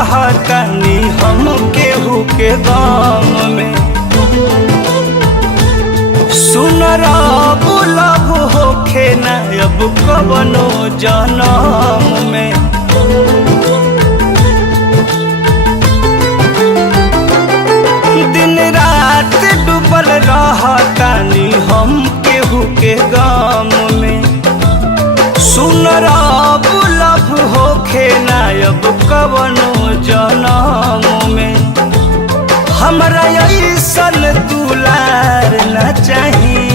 रहतनी हम केहू के गम में। सुन रब लब होखे न अब कवनो जनम में। दिन रात डूबल रहतनी हम केहू के गम में। सुन रब लब होखे न अब कवनो जनम में। हमरा ऐसन दुलार न चाही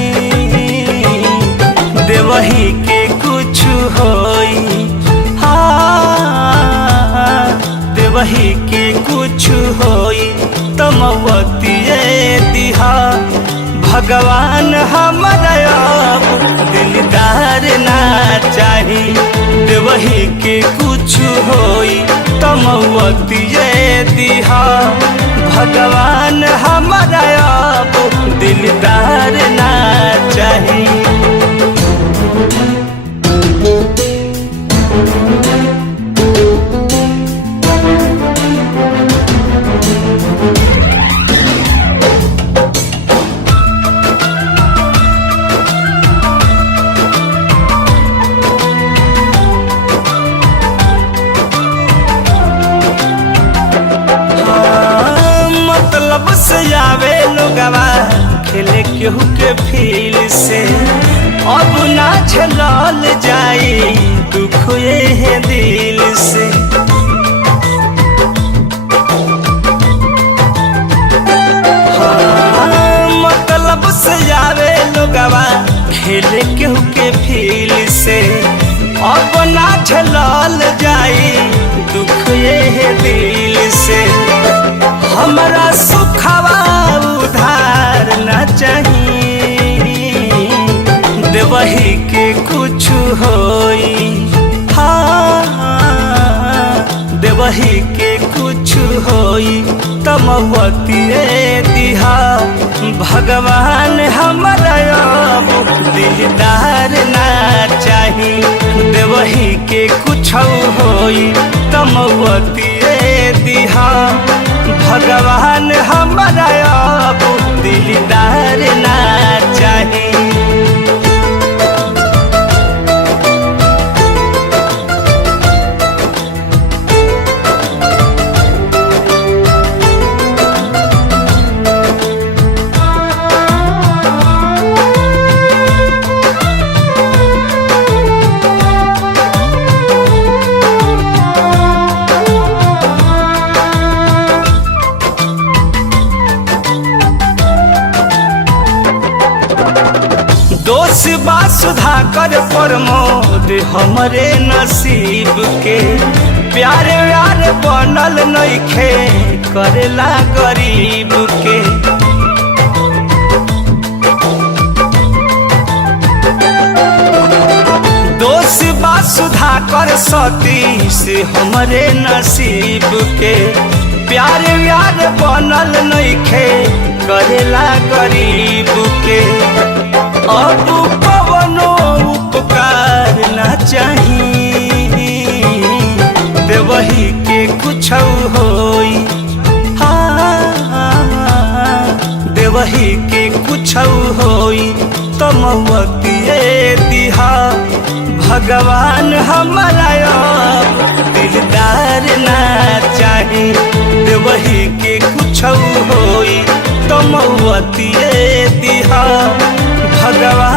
देवही के कुछ होई। हाँ देवही के कुछ होई तमवतिए दिहा भगवान हमरा अब दिलदार ना चाही। देवही के कुछ होई तमवतिए दिहा भगवान हमरा अब दिलदार ना चाही। मतलब से आवे लोगवा खेले केहू के फील से। अब ना झेलल जाई दुख ये दिल से। हाँ मतलब से आवे लोगवा खेले केहू के फील से। अब ना झेलल जाई दुख ये दिल से। हमरा सुखवा उधार न चाही देवही के कुछ होई। हाँ देवही के कुछ होई तमवतिए दिहा भगवान हमरा अब दिलदार ना चाही। देवही के कुछ होई तमवतिए दिहा भगवान हमरा अब दिलदार ना चाही। दोष बा सुधाकर प्रमोद हमरे नसीब के। प्यार व्यार बनल नइखे करेला गरीब के। दोष बा सुधाकर सतीश हमरे नसीब के। प्यार व्यार बनल नइखे करेला गरीब के। अब कवनो उपकार न चाही देवही के कुछ होई। हाँ देवही के कुछ होई तमवतिए दिहा भगवान हमरा अब दिलदार ना चाही। देवही के कुछ होई तमवतिए दिहा भगवान